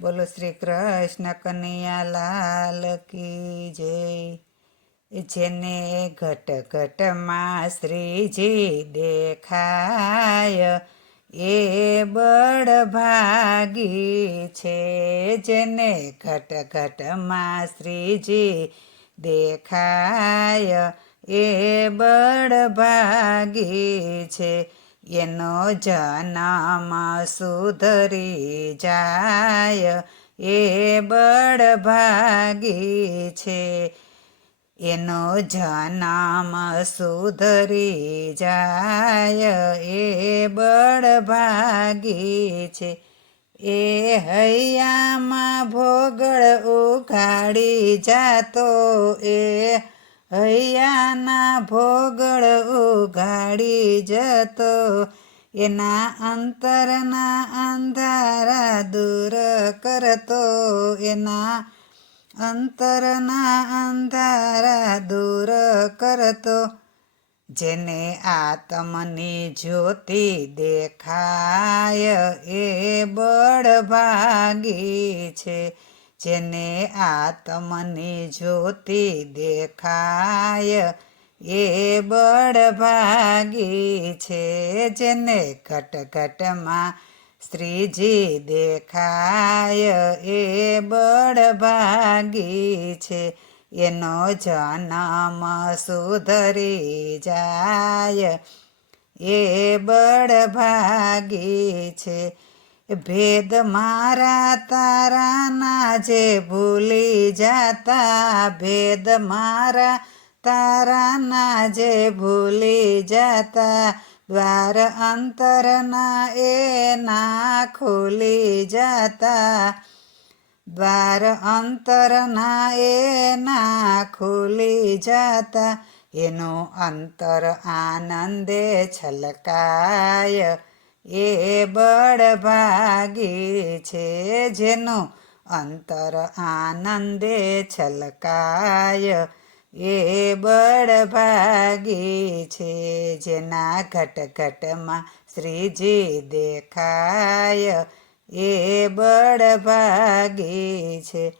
બોલો શ્રી કૃષ્ણ કનૈયા લાલ કી જય. જેને ઘટ ઘટમાં શ્રીજી દેખાય એ બળભાગી છે. જેને ઘટ ઘટમાં શ્રીજી દેખાય એ બળભાગી છે. એનો જન્મ સુધરી જાય એ બળભાગી છે. એનો જન્મ સુધરી જાય એ બળભાગી છે. એ હૈયામાં ભોગળ ઉઘાડી જાતો એ હૈયાના ભોગળ ઉઘાડી જતો એના અંતરના અંધારા દૂર કરતો એના અંતરના અંધારા દૂર કરતો જેને આત્મની જ્યોતિ દેખાય એ બળભાગી છે. જેને આત્મની જ્યોતિ દેખાય એ બળભાગી છે. જેને ઘટ ઘટમાં શ્રીજી દેખાય એ બળભાગી છે. એનો જન્મ સુધરી જાય એ બળભાગી છે. ભેદ મારા તારાના જે ભૂલી જાતા ભેદ મારા તારાના જે ભૂલી જાતા દ્વાર અંતરના એના ખુલી જાતા દ્વાર અંતરના એના ખુલી જાતા એનો અંતર આનંદે છલકાય એ બળભાગી છે. જેનો અંતર આનંદે છલકાય એ બળભાગી છે. જેના ઘટ ઘટમાં શ્રીજી દેખાય એ બળભાગી છે.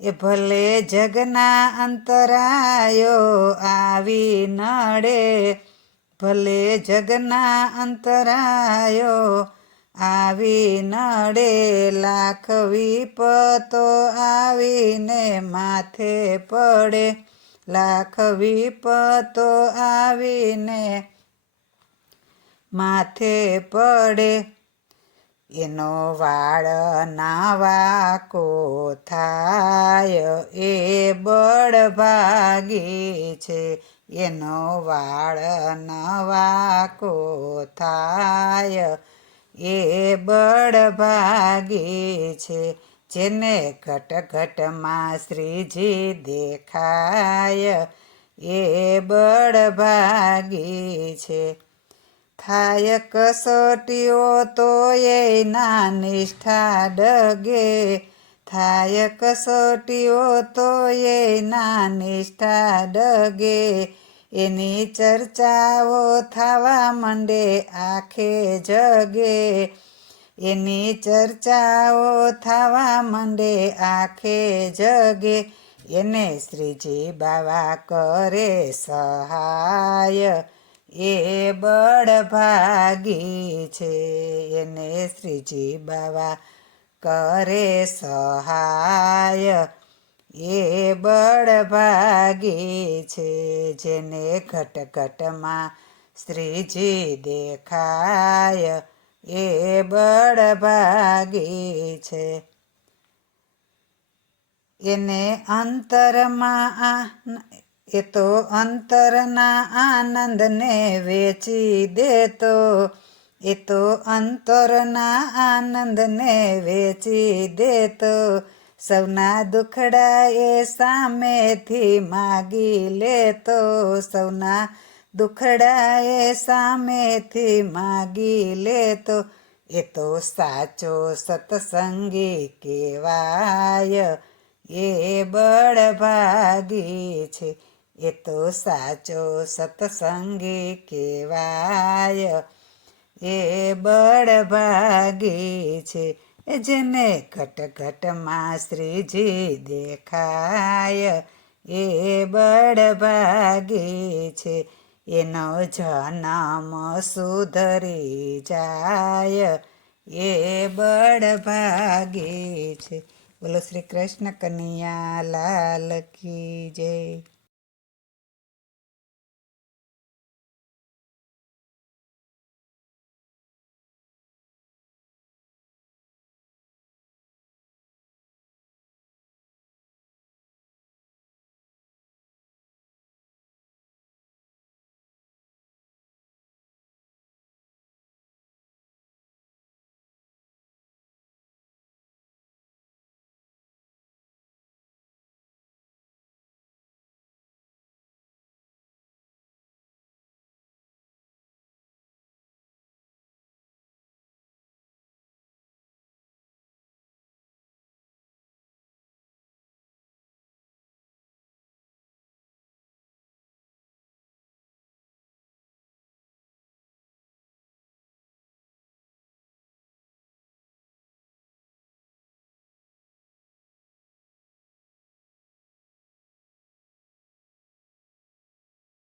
એ ભલે જગના અંતરાયો આવી નડે ભલે જગના અંતરાયો આવી નડે લાખ વિપતો આવીને માથે પડે લાખ વિપતો આવીને માથે પડે એનો વાળ નાવાકો થાય એ બળભાગી છે. એનો વાળ નવાકો થાય એ બળભાગી છે. જેને ઘટ ઘટમાં શ્રીજી દેખાય એ બળભાગી છે. થાય કસોટીઓ તો એના નિષ્ઠા ડગે થાય કસોટીઓ તો એના નિષ્ઠા ડગે એની ચર્ચાઓ થવા માંડે આખે જગે એની ચર્ચાઓ થવા માંડે આખે જગે એને શ્રીજી બાવા કરે સહાય એ બળભાગી છે. એને શ્રીજી બાવા કરે સહાય એ બળભાગી છે. જેને ઘટ ઘટમાં શ્રીજી દેખાય એ બળભાગી છે. એને અંતરમાં એ તો અંતરના આનંદને વેચી દેતો એ તો અંતરના આનંદને વેચી દેતો સૌના દુખડા એ સામેથી માગી લેતો સૌના દુખડા એ સામેથી માગી લેતો એ તો સાચો સત્સંગી કહેવાય એ બળભાગી છે. એ તો સાચો સત્સંગી કહેવાય એ બળભાગી છે. એ જેને ઘટ ઘટમાં શ્રીજી દેખાય એ બળભાગી છે, એનો જન્મ સુધરી જાય એ બળભાગી છે. બોલો શ્રી કૃષ્ણ કનૈયા લાલ કી જય.